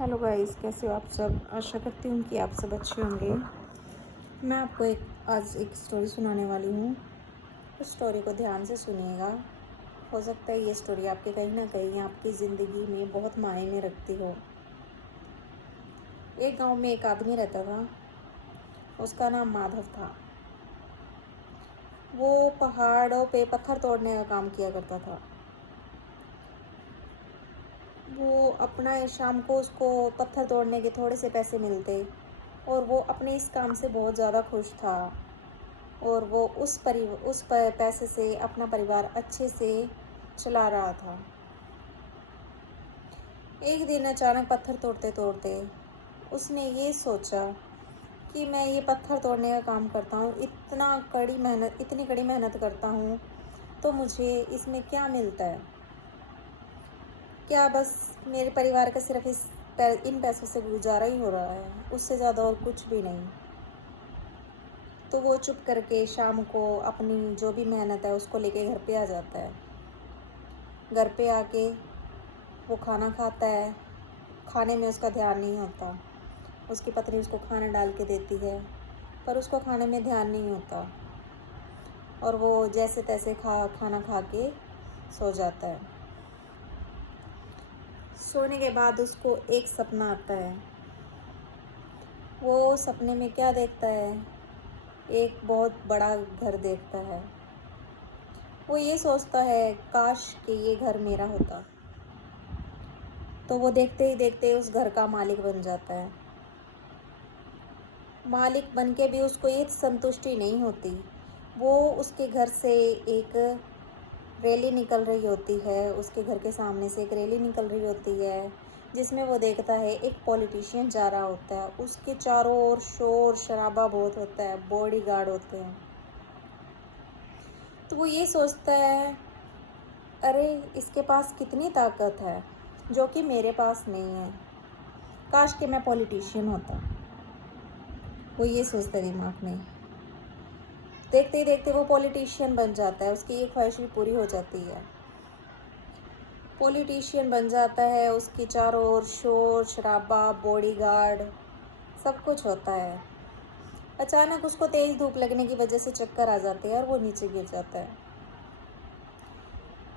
Hello guys, कैसे हो आप सब। आशा करती हूँ कि आप सब अच्छे होंगे। मैं आपको आज एक स्टोरी सुनाने वाली हूँ। उस स्टोरी को ध्यान से सुनिएगा। हो सकता है ये स्टोरी आपके कहीं ना कहीं आपकी ज़िंदगी में बहुत मायने रखती हो। एक गांव में एक आदमी रहता था। उसका नाम माधव था। वो पहाड़ों पे पत्थर तोड़ने का काम किया करता था। वो अपना शाम को उसको पत्थर तोड़ने के थोड़े से पैसे मिलते और वो अपने इस काम से बहुत ज़्यादा खुश था। और वो उस पैसे से अपना परिवार अच्छे से चला रहा था। एक दिन अचानक पत्थर तोड़ते तोड़ते उसने ये सोचा कि मैं ये पत्थर तोड़ने का काम करता हूँ, इतनी कड़ी मेहनत करता हूँ, तो मुझे इसमें क्या मिलता है। क्या बस मेरे परिवार का सिर्फ इन पैसों से गुजारा ही हो रहा है, उससे ज़्यादा और कुछ भी नहीं। तो वो चुप करके शाम को अपनी जो भी मेहनत है उसको लेके घर पे आ जाता है। घर पे आके वो खाना खाता है। खाने में उसका ध्यान नहीं होता। उसकी पत्नी उसको खाना डाल के देती है, पर उसको खाने में ध्यान नहीं होता और वो जैसे तैसे खाना खा के सो जाता है। सोने के बाद उसको एक सपना आता है। वो सपने में क्या देखता है? एक बहुत बड़ा घर देखता है। वो ये सोचता है, काश कि ये घर मेरा होता। तो वो देखते ही देखते उस घर का मालिक बन जाता है। मालिक बन के भी उसको ये संतुष्टि नहीं होती। वो उसके घर से एक रैली निकल रही होती है। उसके घर के सामने से एक रैली निकल रही होती है, जिसमें वो देखता है एक पॉलिटिशियन जा रहा होता है। उसके चारों ओर शोर शराबा बहुत होता है, बॉडीगार्ड होते हैं। तो वो ये सोचता है, अरे इसके पास कितनी ताकत है जो कि मेरे पास नहीं है। काश कि मैं पॉलिटिशियन होता। वो ये सोचता है दिमाग में। देखते ही देखते वो पॉलिटिशियन बन जाता है। उसकी ये ख्वाहिश भी पूरी हो जाती है। पॉलिटिशियन बन जाता है। उसकी चारों ओर शोर शराबा, बॉडीगार्ड, सब कुछ होता है। अचानक उसको तेज धूप लगने की वजह से चक्कर आ जाते हैं और वो नीचे गिर जाता है।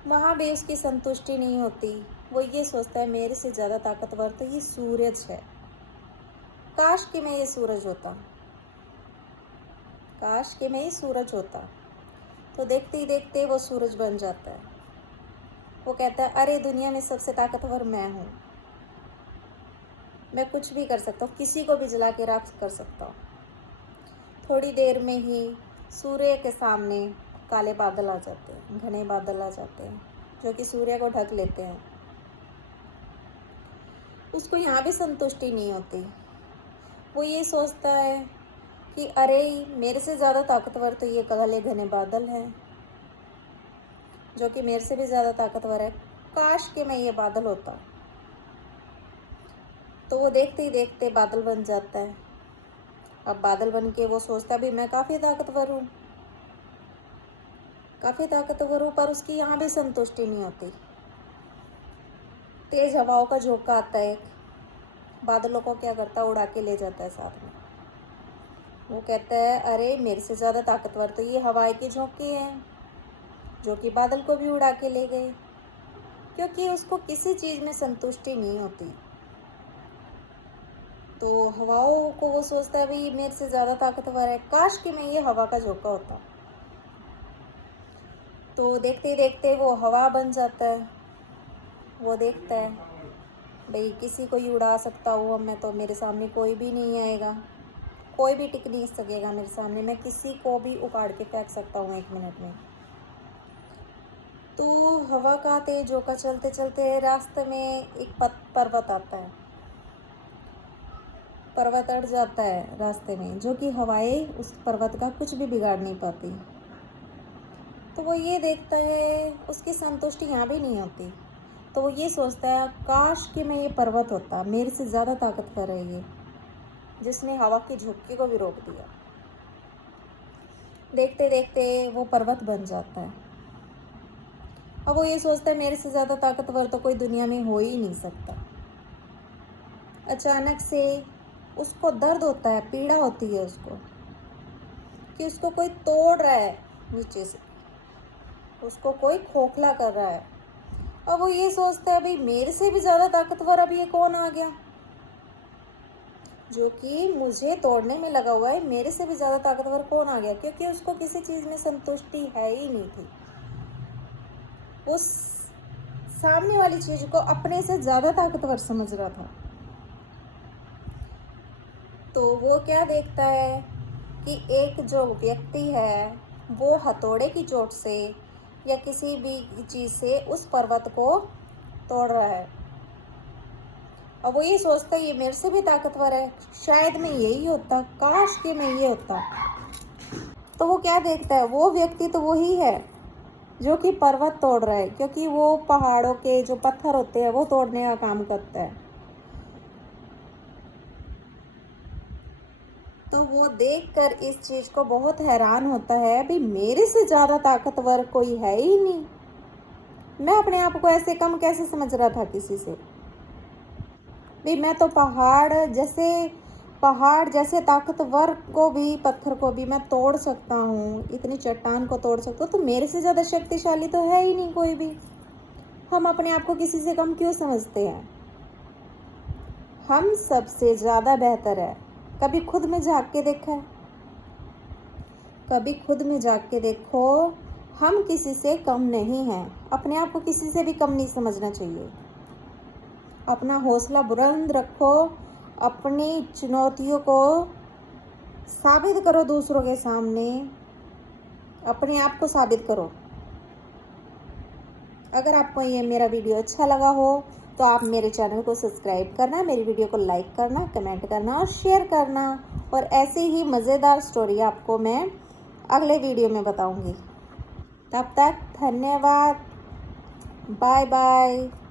वहाँ भी उसकी संतुष्टि नहीं होती। वो ये सोचता है, मेरे से ज़्यादा ताकतवर तो ये सूरज है। काश कि मैं ये सूरज होता। काश कि मैं ये सूरज होता। तो देखते ही देखते वो सूरज बन जाता है। वो कहता है, अरे दुनिया में सबसे ताकतवर मैं हूँ। मैं कुछ भी कर सकता हूँ, किसी को भी जला के राख कर सकता हूँ। थोड़ी देर में ही सूर्य के सामने काले बादल आ जाते हैं, घने बादल आ जाते हैं जो कि सूर्य को ढक लेते हैं। उसको यहाँ भी संतुष्टि नहीं होती। वो ये सोचता है कि अरे मेरे से ज़्यादा ताकतवर तो ये काले घने बादल हैं, जो कि मेरे से भी ज़्यादा ताकतवर है। काश कि मैं ये बादल होता। तो वो देखते ही देखते बादल बन जाता है। अब बादल बन के वो सोचता भी, मैं काफ़ी ताकतवर हूँ, काफ़ी ताकतवर हूँ, पर उसकी यहाँ भी संतुष्टि नहीं होती। तेज हवाओं का झोंका आता है, बादलों को क्या करता है, उड़ा के ले जाता है साथ में। वो कहता है, अरे मेरे से ज़्यादा ताकतवर तो ये हवाएं के झोंके हैं, जो कि बादल को भी उड़ा के ले गए। क्योंकि उसको किसी चीज़ में संतुष्टि नहीं होती। तो हवाओं को वो सोचता है, भाई मेरे से ज़्यादा ताकतवर है, काश कि मैं ये हवा का झोंका होता। तो देखते ही देखते वो हवा बन जाता है। वो देखता है, भाई किसी को ही उड़ा सकता हूँ मैं, तो मेरे सामने कोई भी नहीं आएगा, कोई भी टिक नहीं सकेगा मेरे सामने। मैं किसी को भी उखाड़ के फेंक सकता हूँ 1 मिनट में। तो हवा का तेज झोंका चलते चलते रास्ते में एक पर्वत आता है। पर्वत अड़ जाता है रास्ते में, जो कि हवाएं उस पर्वत का कुछ भी बिगाड़ नहीं पाती। तो वो ये देखता है, उसकी संतुष्टि यहाँ भी नहीं होती। तो वो ये सोचता है, काश कि मैं ये पर्वत होता, मेरे से ज़्यादा ताकतवर है ये, जिसने हवा के झोंके को भी रोक दिया। देखते देखते वो पर्वत बन जाता है। अब वो ये सोचता है, मेरे से ज़्यादा ताकतवर तो कोई दुनिया में हो ही नहीं सकता। अचानक से उसको दर्द होता है, पीड़ा होती है उसको कि उसको कोई तोड़ रहा है नीचे से, उसको कोई खोखला कर रहा है। और वो ये सोचता है भाई मेरे से भी ज़्यादा ताकतवर अब ये कौन आ गया जो कि मुझे तोड़ने में लगा हुआ है, मेरे से भी ज़्यादा ताकतवर कौन आ गया, क्योंकि उसको किसी चीज़ में संतुष्टि है ही नहीं थी। उस सामने वाली चीज़ को अपने से ज़्यादा ताकतवर समझ रहा था। तो वो क्या देखता है कि एक जो व्यक्ति है वो हथौड़े की चोट से या किसी भी चीज़ से उस पर्वत को तोड़ रहा है, और वो ये सोचता है ये मेरे से भी ताकतवर है, शायद मैं यही होता, काश कि मैं ये होता। तो वो क्या देखता है, वो व्यक्ति तो वही है जो कि पर्वत तोड़ रहा है, क्योंकि वो पहाड़ों के जो पत्थर होते हैं वो तोड़ने का काम करता है। तो वो देखकर इस चीज़ को बहुत हैरान होता है, भाई मेरे से ज़्यादा ताकतवर कोई है ही नहीं, मैं अपने आप को ऐसे कम कैसे समझ रहा था किसी से। भाई मैं तो पहाड़ जैसे ताकतवर को भी, पत्थर को भी मैं तोड़ सकता हूँ, इतनी चट्टान को तोड़ सकता हूँ, तो मेरे से ज़्यादा शक्तिशाली तो है ही नहीं कोई भी। हम अपने आप को किसी से कम क्यों समझते हैं? हम सबसे ज़्यादा बेहतर है। कभी खुद में झांक के देखा है? कभी खुद में झांक के देखो, हम किसी से कम नहीं हैं। अपने आप को किसी से भी कम नहीं समझना चाहिए। अपना हौसला बुलंद रखो, अपनी चुनौतियों को साबित करो दूसरों के सामने, अपने आप को साबित करो। अगर आपको ये मेरा वीडियो अच्छा लगा हो तो आप मेरे चैनल को सब्सक्राइब करना, मेरी वीडियो को लाइक करना, कमेंट करना और शेयर करना। और ऐसे ही मज़ेदार स्टोरी आपको मैं अगले वीडियो में बताऊंगी। तब तक धन्यवाद, बाय बाय।